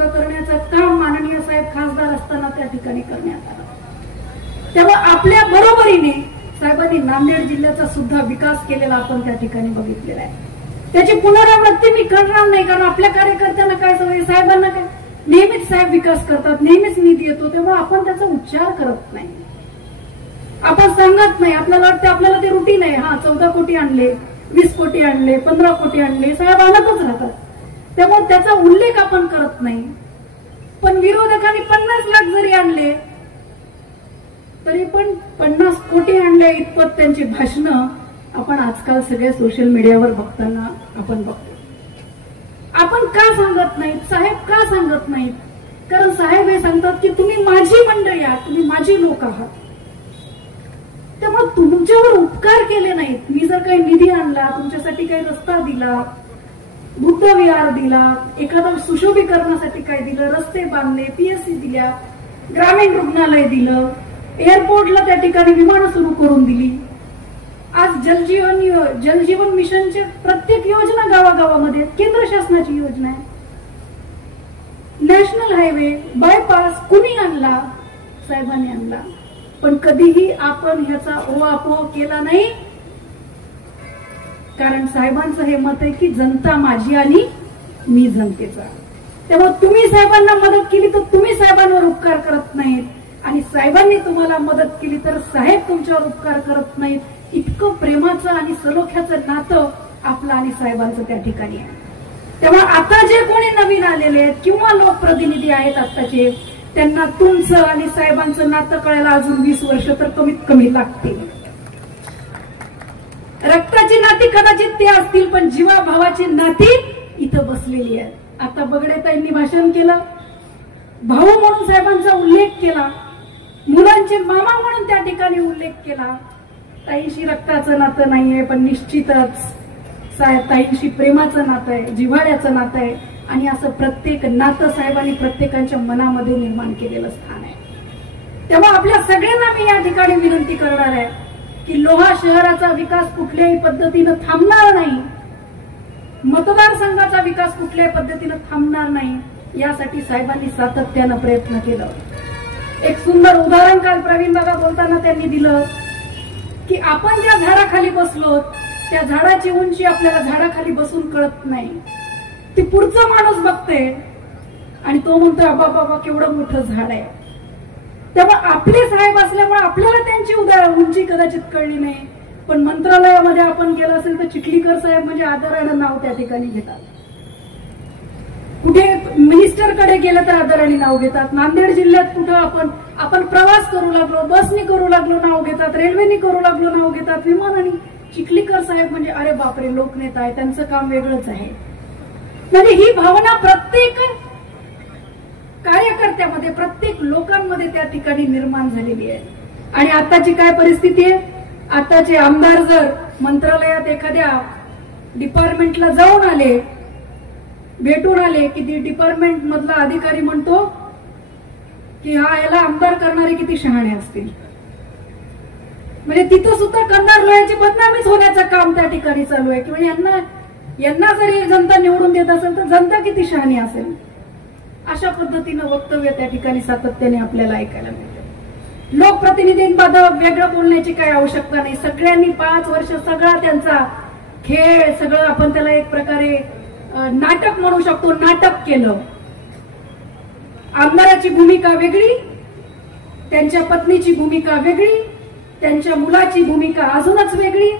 वर्ग करण्याचं काम माननीय साहेब खासदार असताना त्या ठिकाणी करण्यात आलं. तेव्हा आपल्या बरोबरीने साहेबांनी नांदेड जिल्ह्याचा सुद्धा विकास केलेला आपण त्या ठिकाणी बघितलेला आहे. त्याची पुनरावृत्ती मी करणार नाही, कारण आपल्या कार्यकर्त्यांना काय सवय, साहेबांना काय नेहमीच साहेब विकास करतात, नेहमीच निधी येतो, तेव्हा आपण त्याचा उच्चार करत नाही, आपण सांगत नाही. आपल्याला वाटतं आपल्याला ते रुटीन आहे, हा 14 कोटी आणले, 20 कोटी आणले, 15 कोटी आणले, साहेब आणतच राहतात, त्यामुळे त्याचा उल्लेख आपण करत नाही. पण विरोधकांनी 50 लाख जरी आणले तरी पण 50 कोटी आणले इतपत त्यांची भाषणं आपण आजकाल सगळ्या सोशल मीडियावर बघताना आपण बघतो. आपण का सांगत नाहीत, साहेब का सांगत नाहीत? कारण साहेब हे सांगतात की तुम्ही माझी मंडळी आहात, तुम्ही माझी लोक आहात, त्यामुळे तुमच्यावर उपकार केले नाहीत. मी जर काही निधी आणला, तुमच्यासाठी काही रस्ता दिला, बुद्ध विहार दिला, एखादा सुशोभीकरणासाठी काय दिलं, रस्ते बांधले, पीएससी दिल्या, ग्रामीण रुग्णालय दिलं, एअरपोर्टला त्या ठिकाणी विमानं सुरू करून दिली, आज जलजीवन मिशनचे प्रत्येक योजना गावागावामध्ये केंद्र शासनाची योजना आहे, नॅशनल हायवे, बायपास कुणी आणला? साहेबांनी आणला. पण कधीही आपण ह्याचा ओवापोह केला नाही, कारण साहेबांचं हे मत आहे की जनता माझी आणि मी जनतेचा. त्यामुळे तुम्ही साहेबांना मदत केली तर तुम्ही साहेबांवर उपकार करत नाहीत, आणि साहेबांनी तुम्हाला मदत केली तर साहेब तुमच्यावर उपकार करत नाहीत. इतकं प्रेमाचं आणि सलोख्याचं नातं आपलं आणि साहेबांचं त्या ठिकाणी आहे. तेव्हा आता जे कोणी नवीन आलेले आहेत किंवा लोकप्रतिनिधी आहेत आताचे, त्यांना तुमचं आणि साहेबांचं नातं कळायला अजून 20 वर्ष तर कमीत कमी लागतील. रक्ताची नाती कदाचित ते असतील, पण जीवाभावाची नाती इथं बसलेली आहे. आता बगडेताईंनी भाषण केलं, भाऊ म्हणून साहेबांचा उल्लेख केला, मुलांचे मामा म्हणून त्या ठिकाणी उल्लेख केला. ताईंशी रक्ताचं नातं नाहीये, पण निश्चितच ताईंशी प्रेमाचं नातं आहे, जिव्हाळ्याचं नातं आहे, आणि असं प्रत्येक नातं साहेबांनी प्रत्येकाच्या मनामध्ये निर्माण केलेलं स्थान आहे. तेव्हा आपल्या सगळ्यांना मी या ठिकाणी विनंती करणार आहे की लोहा शहराचा विकास कुठल्याही पद्धतीनं थांबणार नाही, मतदारसंघाचा विकास कुठल्याही पद्धतीनं थांबणार नाही, यासाठी साहेबांनी सातत्यानं प्रयत्न केलं. एक सुंदर उदाहरण काल प्रवीण दादा बोलताना त्यांनी दिलं की आपण ज्या झाडाखाली बसलो त्या झाडाची उंची आपल्याला झाडाखाली बसून कळत नाही, ती पुढचा माणूस बघते आणि तो म्हणतोय अबा बाबा केवढं मोठं झाड आहे. त्यामुळे आपले साहेब असल्यामुळे आपल्याला त्यांची उंची कदाचित कळली नाही, पण मंत्रालयामध्ये आपण गेलं असेल तर चिखलीकर साहेब म्हणजे आदरानं नाव त्या ठिकाणी घेतात, कुठे मिनिस्टरकडे गेलं तर आदराने नाव घेतात, नांदेड जिल्ह्यात कुठं आपण प्रवास करू लागलो, बसनी करू लागलो नाव घेतात, रेल्वेनी करू लागलो नाव घेतात, विमानाने. चिखलीकर साहेब म्हणजे अरे बापरे लोकनेता आहे, त्यांचं काम वेगळंच आहे. म्हणजे ही भावना प्रत्येक कार्यकर्त्यामध्ये, प्रत्येक लोकांमध्ये त्या ठिकाणी निर्माण झालेली आहे. आणि आताची काय परिस्थिती आहे, आताचे आमदार जर मंत्रालयात एखाद्या डिपार्टमेंटला जाऊन आले, भेटून आले की ती डिपार्टमेंट मधला अधिकारी म्हणतो की हा याला आमदार करणारे किती शहाणे असतील. म्हणजे तिथं सुद्धा कंधार लोह्याची बदनामीच होण्याचं काम त्या ठिकाणी चालू आहे, किंवा यांना जरी जनता निवडून देत असेल तर जनता किती शहाणी असेल. अशा पद्धतीनं वक्तव्य त्या ठिकाणी सातत्याने आपल्याला ऐकायला मिळतं. लोकप्रतिनिधींबद्दल वेगळं बोलण्याची काही आवश्यकता नाही. सगळ्यांनी 5 वर्ष सगळा त्यांचा खेळ, सगळं आपण त्याला एक प्रकारे नाटक म्हणू शकतो, नाटक केलं. आमदाराची भूमिका वेगळी, त्यांच्या पत्नीची भूमिका वेगळी, त्यांच्या मुलाची भूमिका अजूनच वेगळी.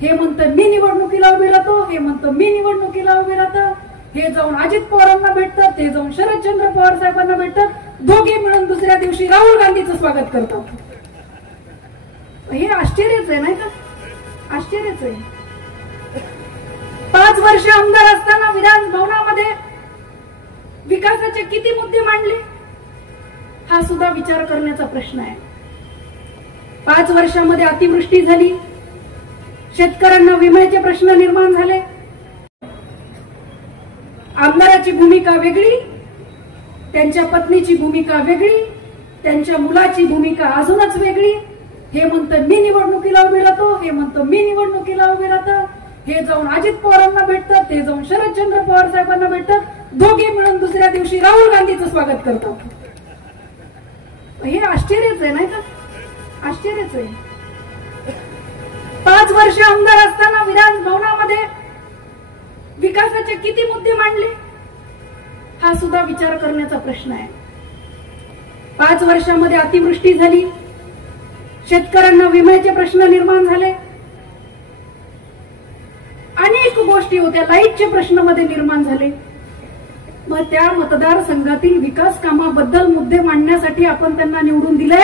हे म्हणतं मी निवडणुकीला उभे राहतो, हे म्हणतं मी निवडणुकीला उभे राहतं, हे जाऊन अजित पवारांना भेटतात, ते जाऊन शरदचंद्र पवार साहेबांना भेटतात, दोघे मिळून दुसऱ्या दिवशी राहुल गांधीचं स्वागत करतात. हे आश्चर्यच आहे नाही का, आश्चर्यच आहे. 5 वर्ष आमदार असताना विधान भवनामध्ये विकासाचे किती मुद्दे मांडले, हा सुद्धा विचार करण्याचा प्रश्न आहे. 5 वर्षामध्ये अतिवृष्टी झाली, शेतकऱ्यांना विम्याचे प्रश्न निर्माण झाले. आमदाराची भूमिका वेगळी, त्यांच्या पत्नीची भूमिका वेगळी, त्यांच्या मुलाची भूमिका अजूनच वेगळी. हे म्हणतं मी निवडणुकीला उभे राहतो, हे म्हणतं मी निवडणुकीला उभे राहतं, हे जाऊन अजित पवारांना भेटतात, ते जाऊन शरदचंद्र पवार साहेबांना भेटतात, दोघे मिळून दुसऱ्या दिवशी राहुल गांधीचं स्वागत करतात. हे आश्चर्यच आहे नाही का? आश्चर्यच आहे. 5 वर्ष आमदार असताना विधान भवनामध्ये विकासाचे किती मुद्दे मांडले हा सुद्धा विचार करण्याचा प्रश्न आहे. 5 वर्षामध्ये अतिवृष्टी झाली, शेतकऱ्यांना विम्याचे प्रश्न निर्माण झाले, अनेक गोष्टी होत्या, लाईटचे प्रश्न मध्ये निर्माण झाले. मग त्या मतदारसंघातील विकास कामाबद्दल मुद्दे मांडण्यासाठी आपण त्यांना निवडून दिले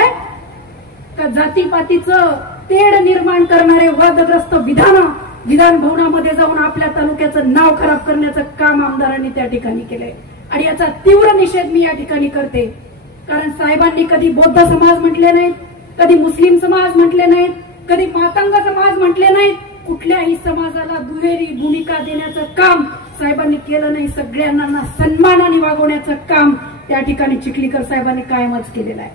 का जातीपातीचं तेढ निर्माण करणारे वादग्रस्त विधान भवनामध्ये जाऊन आपल्या तालुक्याचं नाव खराब करण्याचं काम आमदारांनी त्या ठिकाणी केलंय. आणि याचा तीव्र निषेध मी या ठिकाणी करते. कारण साहेबांनी कधी बौद्ध समाज म्हटले नाहीत, कधी मुस्लिम समाज म्हटले नाहीत, कधी मातंग समाज म्हटले नाहीत. कुठल्याही समाजाला दुहेरी भूमिका देण्याचं काम साहेबांनी केलं नाही. सगळ्यांना सन्मानाने वागवण्याचं काम त्या ठिकाणी चिखलीकर साहेबांनी कायमच केलेलं आहे.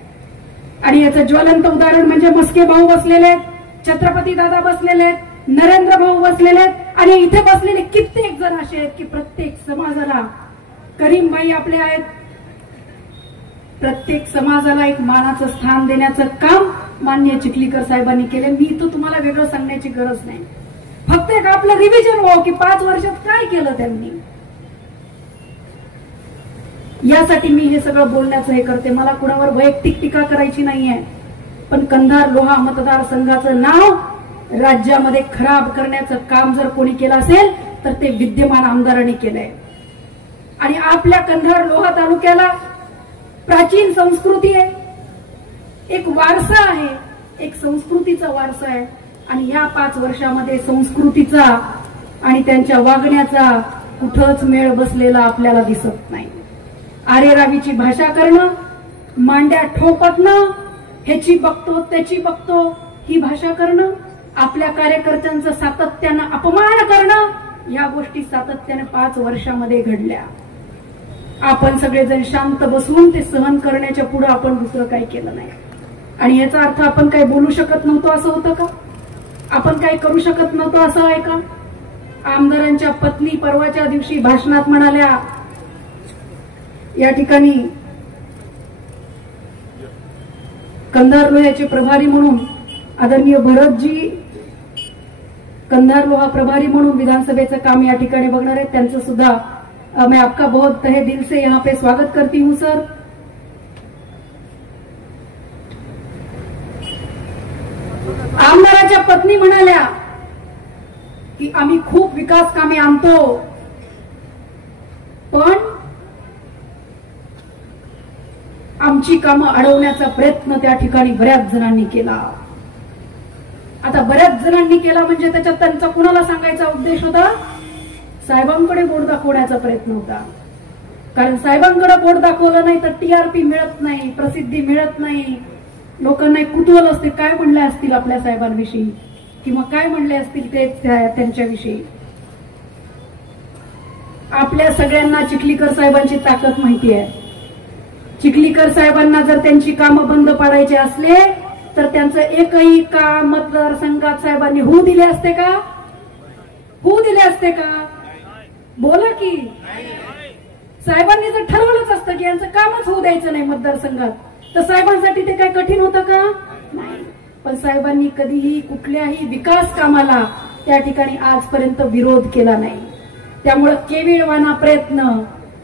आणि याचं ज्वलंत उदाहरण म्हणजे मस्के भाऊ बसलेले आहेत, छत्रपती दादा बसलेले आहेत, नरेंद्र भाऊ बसलेले आहेत आणि इथे बसलेले कित्येक जण असे आहेत की प्रत्येक समाजाला, करीमबाई आपले आहेत, प्रत्येक समाजाला एक मानाचं स्थान देण्याचं काम माननीय चिखलीकर साहेबांनी केले. मी तो तुम्हाला वेगळं सांगण्याची गरज नाही. फक्त एक आपलं रिव्हिजन व्हावं की 5 वर्षात काय केलं त्यांनी. यासाठी मी हे सगळं बोलण्याचं हे करते. मला कुणावर वैयक्तिक टीका करायची नाहीये. पण कंधार लोहा मतदारसंघाचं नाव राज्यामध्ये खराब करण्याचं काम जर कोणी केलं असेल तर ते विद्यमान आमदारांनी केलंय. आणि आपल्या कंधार लोहा तालुक्याला प्राचीन संस्कृती आहे, एक वारसा आहे, एक संस्कृतीचा वारसा आहे. आणि या 5 वर्षामध्ये संस्कृतीचा आणि त्यांच्या वागण्याचा कुठंच मेळ बसलेला आपल्याला दिसत नाही. आरेरावीची भाषा करणं, मांड्या ठोपटणं, ह्याची बघतो त्याची बघतो ही भाषा करणं, आपल्या कार्यकर्त्यांचं सातत्यानं अपमान करणं, या गोष्टी सातत्याने 5 वर्षामध्ये घडल्या. आपण सगळेजण शांत बसून ते सहन करण्याच्या पुढे आपण दुसरं काही केलं नाही. आणि याचा अर्थ आपण काही बोलू शकत नव्हतो असं होतं का? आपण काही करू शकत नव्हतो असं आहे का? आमदारांच्या पत्नी परवाच्या दिवशी भाषणात म्हणाल्या, या ठिकाणी कंधार लोह्याचे प्रभारी म्हणून आदरणीय भरतजी कंधार लोहा प्रभारी म्हणून विधानसभेचं काम या ठिकाणी बघणार आहेत. त्यांचं सुद्धा मैं आपका बहुत तहे दिल से यहाँ पे स्वागत करती हूँ सर. आमदाराच्या पत्नी म्हणाल्या की आम्ही खूप विकास कामे आणतो, पण आमची कामं अडवण्याचा प्रयत्न त्या ठिकाणी बऱ्याच जणांनी केला. आता बऱ्याच जणांनी केला म्हणजे त्याच्यात त्यांचा कुणाला सांगायचा उद्देश होता? साहेबांकडे बोट दाखवण्याचा प्रयत्न होता. कारण साहेबांकडे बोट दाखवलं नाही तर टीआरपी मिळत नाही, प्रसिद्धी मिळत नाही, लोकांना कुतूहल असते काय म्हणले असतील आपल्या साहेबांविषयी किंवा काय म्हणले असतील ते त्यांच्याविषयी. आपल्या सगळ्यांना चिखलीकर साहेबांची ताकद माहिती आहे. चिखलीकर साहेबांना जर त्यांची कामं बंद पाडायची असले तर त्यांचं एकही काम मतदारसंघात साहेबांनी होऊ दिले असते का? होऊ दिले असते का? बोला की. साहेबांनी जर ठरवलंच असतं की यांचं कामच होऊ द्यायचं नाही मतदारसंघात तर साहेबांसाठी ते काय कठीण होतं का? नाही. पण साहेबांनी कधीही कुठल्याही विकास कामाला त्या ठिकाणी आजपर्यंत विरोध केला नाही. त्यामुळे केविळवाना प्रयत्न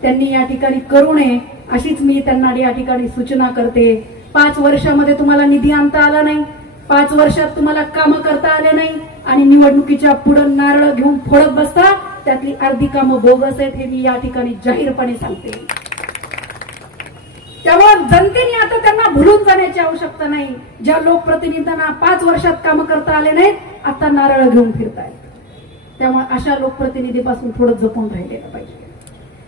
त्यांनी या ठिकाणी करू नये अशीच मी त्यांना या ठिकाणी सूचना करते. 5 वर्षामध्ये तुम्हाला निधी आणता आला नाही, 5 वर्षात तुम्हाला कामं करता आले नाही आणि निवडणुकीच्या पुढे नारळ घेऊन फोडत बसता. त्यातली अर्धी कामं बोगस आहेत हे मी या ठिकाणी जाहीरपणे सांगते. त्यामुळे जनतेने आता त्यांना भुलून जाण्याची आवश्यकता नाही. ज्या लोकप्रतिनिधींना 5 वर्षात कामं करता आले नाहीत आता नारळ घेऊन फिरतायत. त्यामुळे अशा लोकप्रतिनिधीपासून थोडं जपून राहिलेलं पाहिजे.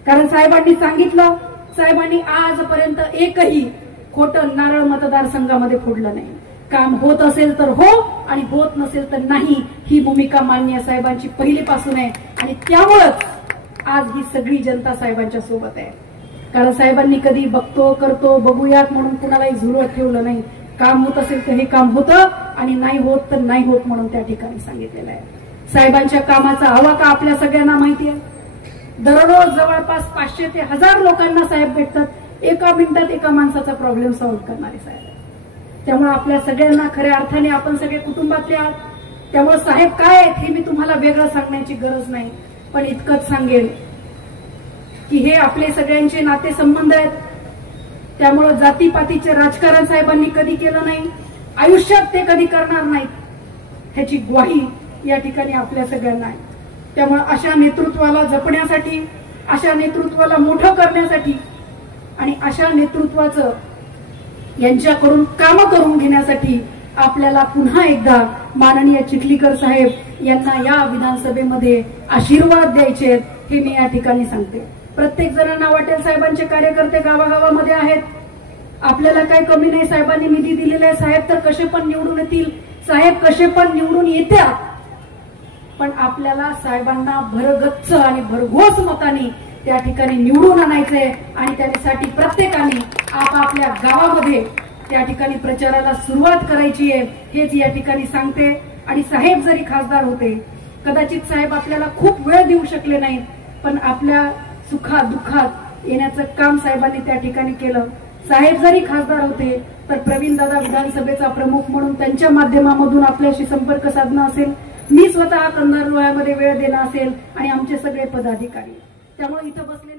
कारण साहेबांनी सांगितलं, साहेबांनी आजपर्यंत एकही खोटं नारळ मतदारसंघामध्ये फोडलं नाही. काम होत असेल तर हो आणि होत नसेल तर नाही ही भूमिका माननीय साहेबांची पहिलीपासून आहे. आणि त्यामुळेच आज ही सगळी जनता साहेबांच्या सोबत आहे. कारण साहेबांनी कधी बघतो करतो बघूयात म्हणून कुणालाही झुलवत ठेवलं नाही. काम होत असेल तर हे काम होतं आणि नाही होत तर नाही होत म्हणून त्या ठिकाणी सांगितलेलं आहे. साहेबांच्या कामाचा आवाका आपल्या सगळ्यांना माहिती आहे. दररोज जवळपास 500 ते 1000 लोकांना साहेब भेटतात. एका मिनिटात एका माणसाचा प्रॉब्लेम सॉल्व्ह करणारे साहेब. त्यामुळे आपल्या सगळ्यांना खऱ्या अर्थाने आपण सगळे कुटुंबातले आहात. त्यामुळे साहेब काय आहेत हे मी तुम्हाला वेगळं सांगण्याची गरज नाही, पण इतकंच सांगेल की हे आपले सगळ्यांचे नातेसंबंध आहेत. त्यामुळे जातीपातीचे राजकारण साहेबांनी कधी केलं नाही, आयुष्यात ते कधी करणार नाहीत, ह्याची ग्वाही या ठिकाणी आपल्या सगळ्यांना आहे. त्यामुळे अशा नेतृत्वाला जपण्यासाठी, अशा नेतृत्वाला मोठं करण्यासाठी आणि अशा नेतृत्वाचं यांच्याकडून कामं करून घेण्यासाठी आपल्याला पुन्हा एकदा माननीय चिखलीकर साहेब यांना या विधानसभेमध्ये आशीर्वाद द्यायचे हे मी या ठिकाणी सांगते. प्रत्येक जणांना वाटेल साहेबांचे कार्यकर्ते गावागावामध्ये आहेत, आपल्याला काही कमी नाही, साहेबांनी निधी दिलेला आहे, साहेब तर कसे पण निवडून येतील, साहेब कसे पण निवडून येतात. पण आपल्याला साहेबांना भरगच्च आणि भरघोस मताने त्या ठिकाणी निवडून आणायचंय आणि त्यासाठी प्रत्येकाने आपापल्या गावामध्ये त्या ठिकाणी प्रचाराला सुरुवात करायची आहे हेच या ठिकाणी सांगते. आणि साहेब जरी खासदार होते, कदाचित साहेब आपल्याला खूप वेळ देऊ शकले नाहीत, पण आपल्या सुखात दुःखात येण्याचं काम साहेबांनी त्या ठिकाणी केलं. साहेब जरी खासदार होते तर प्रवीणदादा विधानसभेचा प्रमुख म्हणून त्यांच्या माध्यमामधून आपल्याशी संपर्क साधणं असेल, मी स्वतः कंधारवाड्यामध्ये वेळ देणं असेल आणि आमचे सगळे पदाधिकारी. त्यामुळे इथं बसलेले